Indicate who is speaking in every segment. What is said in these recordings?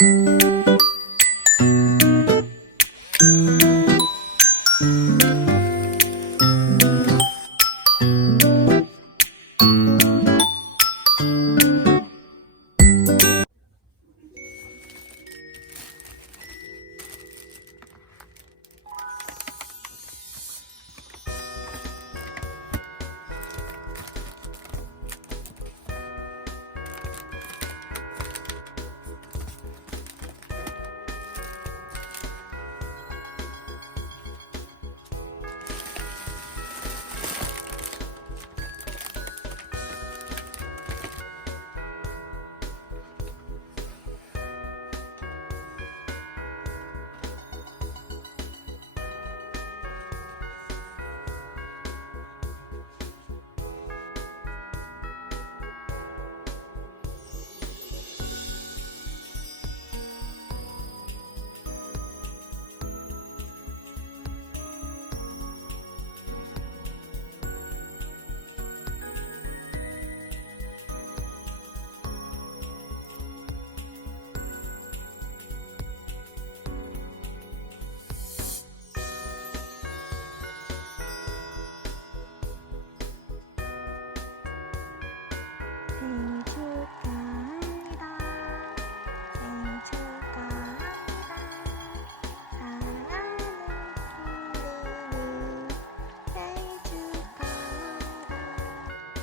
Speaker 1: 생일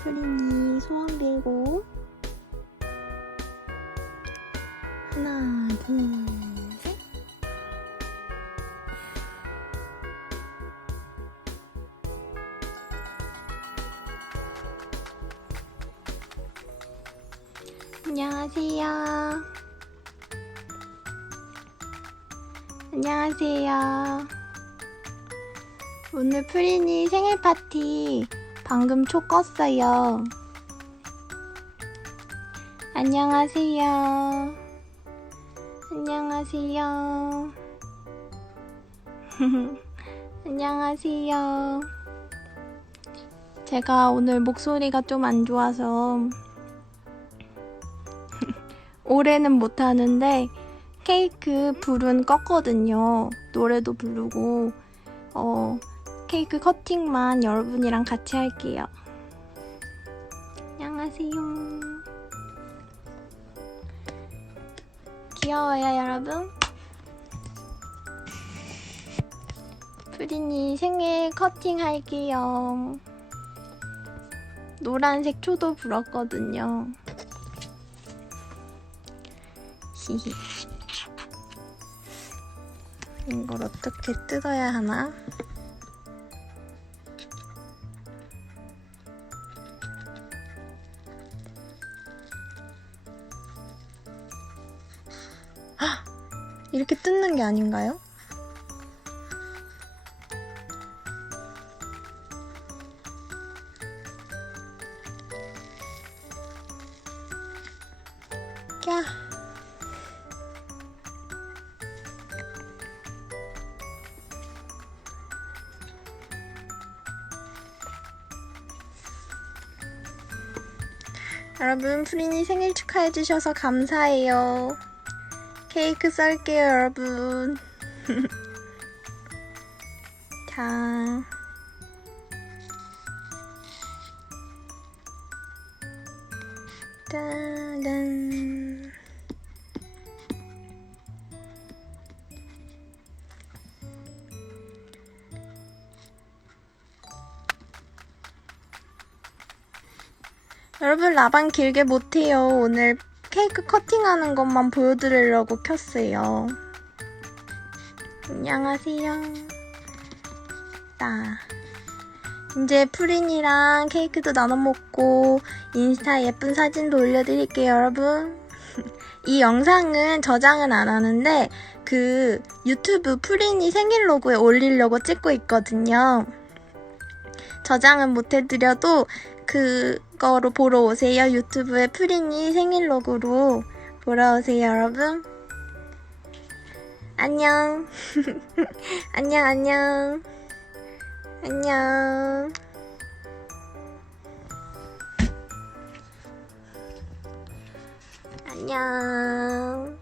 Speaker 1: 프린이 소원 빌고 하나 둘 셋. 안녕하세요. 안녕하세요. 오늘 프린이 생일 파티 방금 초 껐어요. 안녕하세요. 안녕하세요. 안녕하세요. 제가 오늘 목소리가 좀 안 좋아서 올해는 못하는데 케이크 불은 껐거든요. 노래도 부르고 어 케이크 커팅만 여러분이랑 같이 할게요. 안녕하세요. 귀여워요, 여러분. 프린이 생일 커팅 할게요. 노란색 초도 불었거든요. 히히. 이걸 어떻게 뜯어야 하나? 이렇게 뜯는 게 아닌가요? 야. 여러분, 프린이 생일 축하해주셔서 감사해요. 케이크 썰게요, 여러분. 자. 짜잔. 여러분 라방 길게 못해요. 오늘 케이크 커팅하는 것만 보여드리려고 켰어요. 안녕하세요. 나 이제 프린이랑 케이크도 나눠 먹고 인스타 예쁜 사진도 올려드릴게요, 여러분. 이 영상은 저장은 안 하는데 그 유튜브 프린이 생일 로그에 올리려고 찍고 있거든요. 저장은 못 해드려도 그 거로 보러 오세요. 유튜브에 프린이 생일로그로 보러 오세요, 여러분. 안녕. 안녕, 안녕. 안녕. 안녕.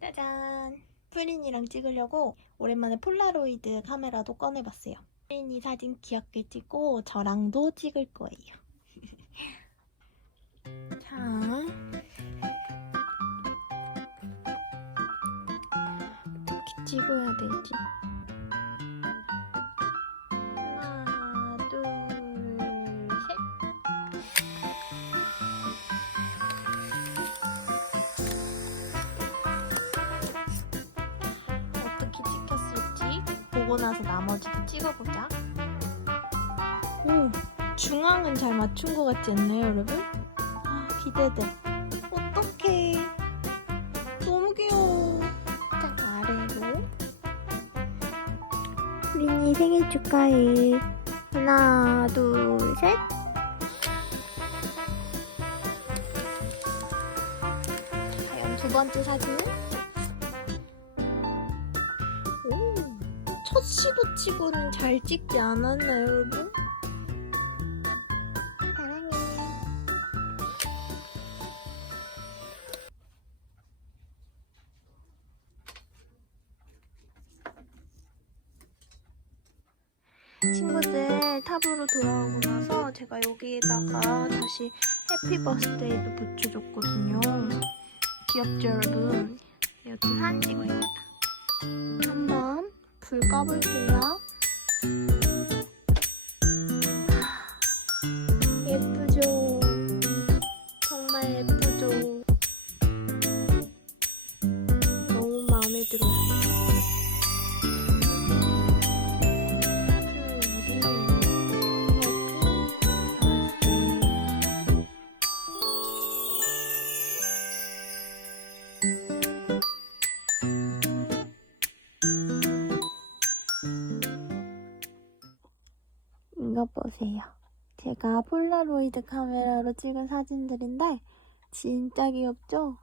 Speaker 1: 짜잔! 프린이랑 찍으려고 오랜만에 폴라로이드 카메라도 꺼내봤어요. 프린이 사진 귀엽게 찍고 저랑도 찍을 거예요. 자. 찍어야 되지? 하나, 둘, 셋. 어떻게 찍혔을지 보고 나서 나머지도 찍어보자. 오, 중앙은 잘 맞춘 것 같지 않나요, 여러분? 아, 기대돼. 생일 축하해. 하나, 둘, 셋. 과연 두 번째 사진은? 오, 첫 시도 치고는 잘 찍지 않았나요, 여러분? 탑으로 돌아오고 나서 제가 여기에다가 다시 해피 버스데이도 붙여줬거든요. 귀엽죠, 여러분? 사진 찍어야겠다. 한번 불 꺼볼게요. 이거 보세요. 제가 폴라로이드 카메라로 찍은 사진들인데 진짜 귀엽죠?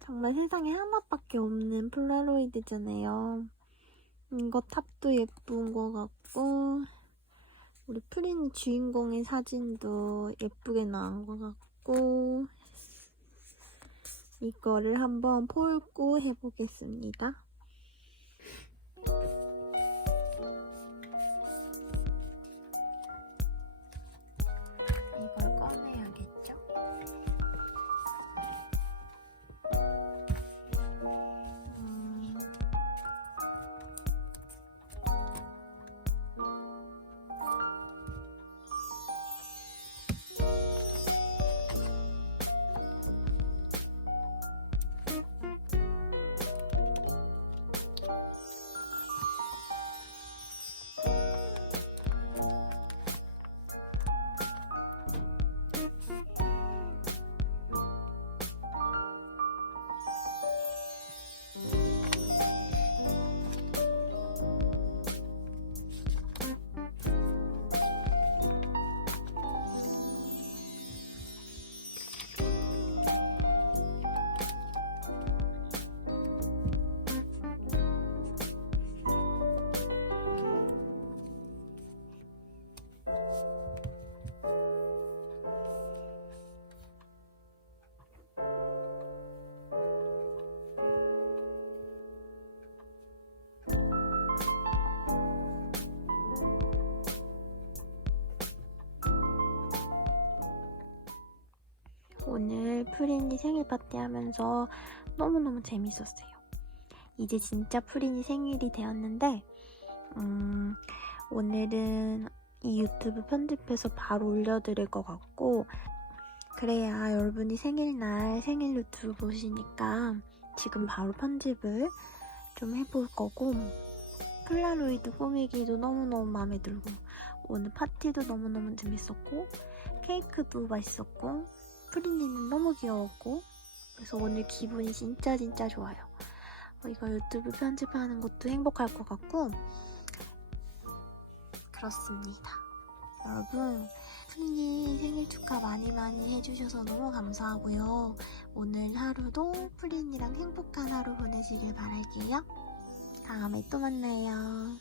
Speaker 1: 정말 세상에 하나밖에 없는 폴라로이드잖아요. 이거 탑도 예쁜 것 같고 우리 프린이 주인공의 사진도 예쁘게 나온 것 같고 이거를 한번 폴고 해보겠습니다. 프린이 생일 파티 하면서 너무너무 재밌었어요. 이제 진짜 프린이 생일이 되었는데, 음, 오늘은 이 유튜브 편집해서 바로 올려드릴 것 같고, 그래야 여러분이 생일날 생일 유튜브 보시니까 지금 바로 편집을 좀 해볼 거고, 폴라로이드 꾸미기도 너무너무 마음에 들고, 오늘 파티도 너무너무 재밌었고, 케이크도 맛있었고, 프린이는 너무 귀여웠고 그래서 오늘 기분이 진짜 진짜 좋아요. 어, 이거 유튜브 편집하는 것도 행복할 것 같고 그렇습니다. 여러분 프린이 생일 축하 많이 많이 해주셔서 너무 감사하고요. 오늘 하루도 프린이랑 행복한 하루 보내시길 바랄게요. 다음에 또 만나요.